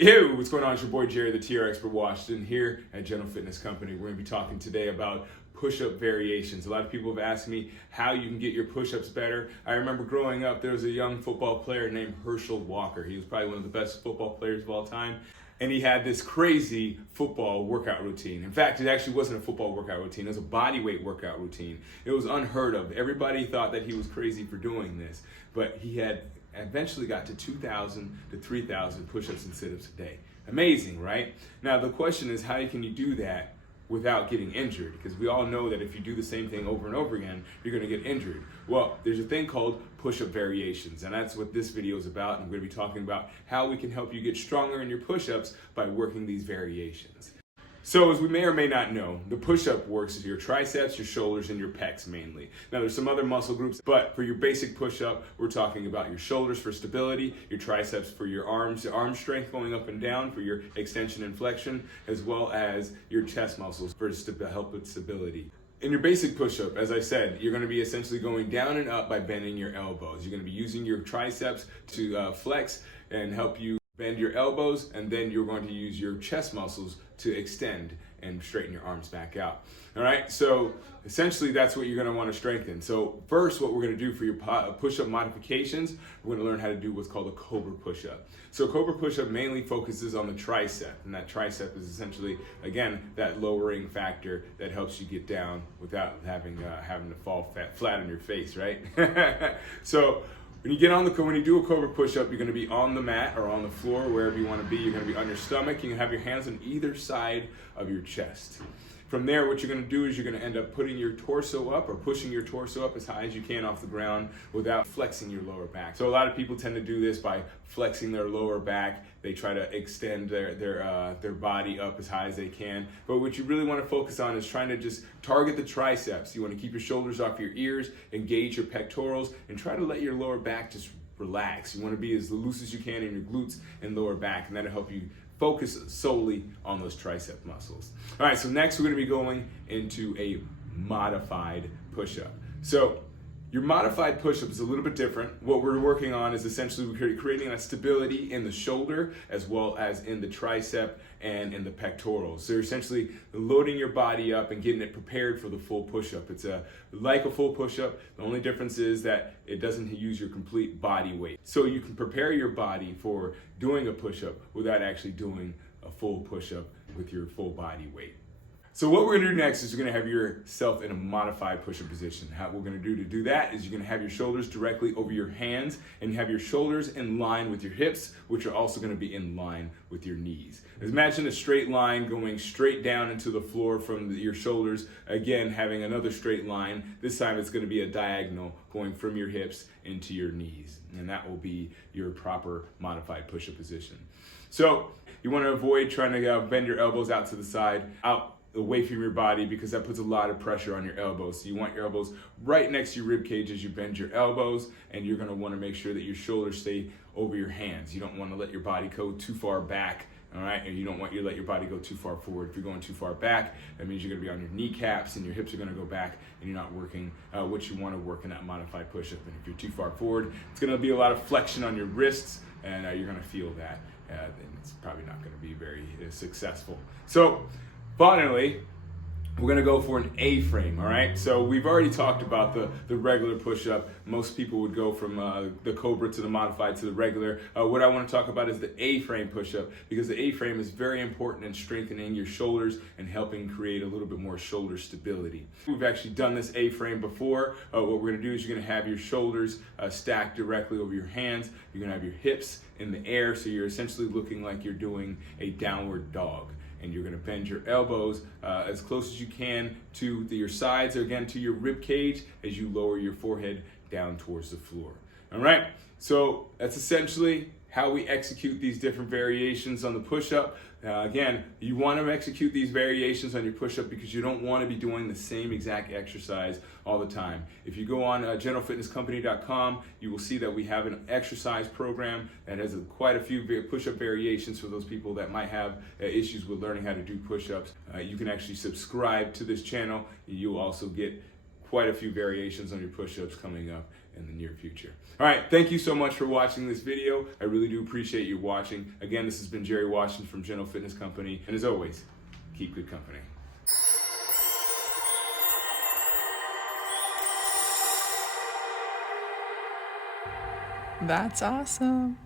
Ew, what's going on? It's your boy Jerry, the TR Expert Washington, here at General Fitness Company. We're going to be talking today about push-up variations. A lot of people have asked me how you can get your push-ups better. I remember growing up, there was a young football player named Herschel Walker. He was probably one of the best football players of all time. And he had this crazy football workout routine. In fact, it actually wasn't a football workout routine. It was a body weight workout routine. It was unheard of. Everybody thought that he was crazy for doing this. But he had eventually got to 2,000 to 3,000 push-ups and sit-ups a day. Amazing, right? Now, the question is, how can you do that without getting injured? Because we all know that if you do the same thing over and over again, you're going to get injured. Well, there's a thing called push-up variations, and that's what this video is about. And we're going to be talking about how we can help you get stronger in your push-ups by working these variations. So as we may or may not know, the push-up works with your triceps, your shoulders, and your pecs mainly. Now there's some other muscle groups, but for your basic push-up, we're talking about your shoulders for stability, your triceps for your arms, arm strength going up and down for your extension and flexion, as well as your chest muscles for help with stability. In your basic push-up, as I said, you're going to be essentially going down and up by bending your elbows. You're going to be using your triceps to flex and help you bend your elbows, and then you're going to use your chest muscles to extend and straighten your arms back out. All right, so essentially that's what you're going to want to strengthen. So first, what we're going to do for your push-up modifications, we're going to learn how to do what's called a Cobra Push-up. So Cobra Push-up mainly focuses on the tricep, and that tricep is essentially, again, that lowering factor that helps you get down without having to fall flat on your face, right? So when you do a Cobra Push-up, you're going to be on the mat or on the floor, wherever you want to be. You're going to be on your stomach. You can have your hands on either side of your chest. From there, what you're going to do is you're going to end up putting your torso up or pushing your torso up as high as you can off the ground without flexing your lower back. So a lot of people tend to do this by flexing their lower back. They try to extend their body up as high as they can. But what you really want to focus on is trying to just target the triceps. You want to keep your shoulders off your ears, engage your pectorals, and try to let your lower back just relax. You want to be as loose as you can in your glutes and lower back, and that'll help you focus solely on those tricep muscles. All right, so next we're going to be going into a modified push-up. So your modified push-up is a little bit different. What we're working on is essentially creating that stability in the shoulder as well as in the tricep and in the pectorals. So you're essentially loading your body up and getting it prepared for the full push-up. It's like a full push-up. The only difference is that it doesn't use your complete body weight. So you can prepare your body for doing a push-up without actually doing a full push-up with your full body weight. So what we're going to do next is you're going to have yourself in a modified push-up position. What we're going to do that is you're going to have your shoulders directly over your hands, and you have your shoulders in line with your hips, which are also going to be in line with your knees. Imagine a straight line going straight down into the floor from your shoulders, again having another straight line. This time it's going to be a diagonal going from your hips into your knees, and that will be your proper modified push-up position. So you want to avoid trying to bend your elbows out to the side, out away from your body, because that puts a lot of pressure on your elbows. So you want your elbows right next to your rib cage as you bend your elbows, and you're going to want to make sure that your shoulders stay over your hands. You don't want to let your body go too far back, all right? And you don't want to let your body go too far forward. If you're going too far back, that means you're going to be on your kneecaps and your hips are going to go back, and you're not working what you want to work in that modified push-up. And if you're too far forward, it's going to be a lot of flexion on your wrists, and you're going to feel that. And it's probably not going to be very successful. So finally, we're going to go for an A-frame, all right? So we've already talked about the regular push-up. Most people would go from the Cobra to the modified to the regular. What I want to talk about is the A-frame push-up, because the A-frame is very important in strengthening your shoulders and helping create a little bit more shoulder stability. We've actually done this A-frame before. What we're going to do is you're going to have your shoulders stacked directly over your hands. You're going to have your hips in the air, so you're essentially looking like you're doing a downward dog. And you're going to bend your elbows as close as you can to your sides, or again to your rib cage, as you lower your forehead down towards the floor. All right, so that's essentially how we execute these different variations on the push-up. Again, you want to execute these variations on your push-up because you don't want to be doing the same exact exercise all the time. If you go on generalfitnesscompany.com, you will see that we have an exercise program that has quite a few push-up variations for those people that might have issues with learning how to do push-ups. You can actually subscribe to this channel. You'll also get quite a few variations on your push-ups coming up in the near future. All right, thank you so much for watching this video. I really do appreciate you watching. Again, this has been Jerry Washington from General Fitness Company, and as always, keep good company. That's awesome.